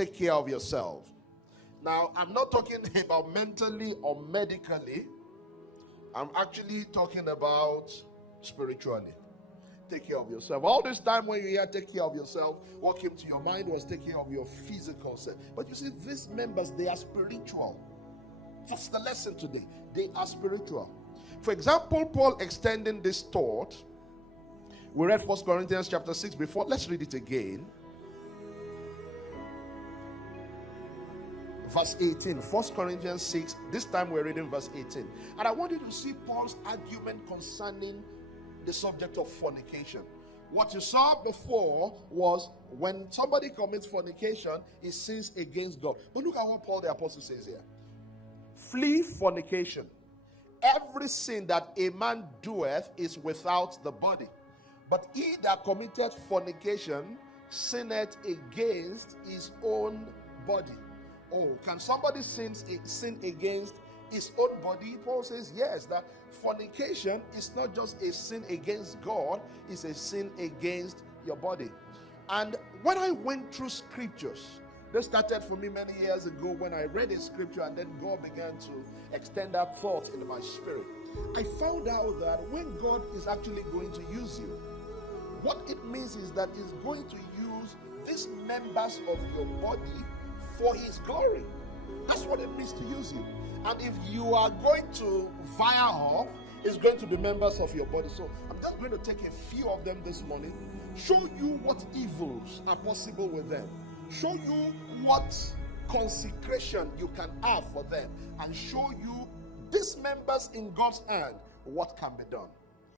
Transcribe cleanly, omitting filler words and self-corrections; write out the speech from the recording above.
take care of yourself. Now, I'm not talking about mentally or medically. I'm actually talking about spiritually. Take care of yourself. All this time when you hear take care of yourself, what came to your mind was take care of your physical self. But you see, these members, they are spiritual. That's the lesson today. They are spiritual. For example, Paul extending this thought. We read 1 Corinthians chapter 6 before. Let's read it again. Verse 18. 1 Corinthians 6. This time we're reading verse 18. And I want you to see Paul's argument concerning the subject of fornication. What you saw before was when somebody commits fornication, he sins against God. But look at what Paul the Apostle says here. Flee fornication. Every sin that a man doeth is without the body. But he that committed fornication sinneth against his own body. Oh, can somebody sin against his own body? Paul says yes, that fornication is not just a sin against God, it's a sin against your body. And when I went through scriptures, this started for me many years ago when I read a scripture and then God began to extend that thought in my spirit. I found out that when God is actually going to use you, what it means is that He's going to use these members of your body for His glory. That's what it means to use you. And if you are going to fire off, it's going to be members of your body. So I'm just going to take a few of them this morning, show you what evils are possible with them, show you what consecration you can have for them, and show you these members in God's hand, what can be done.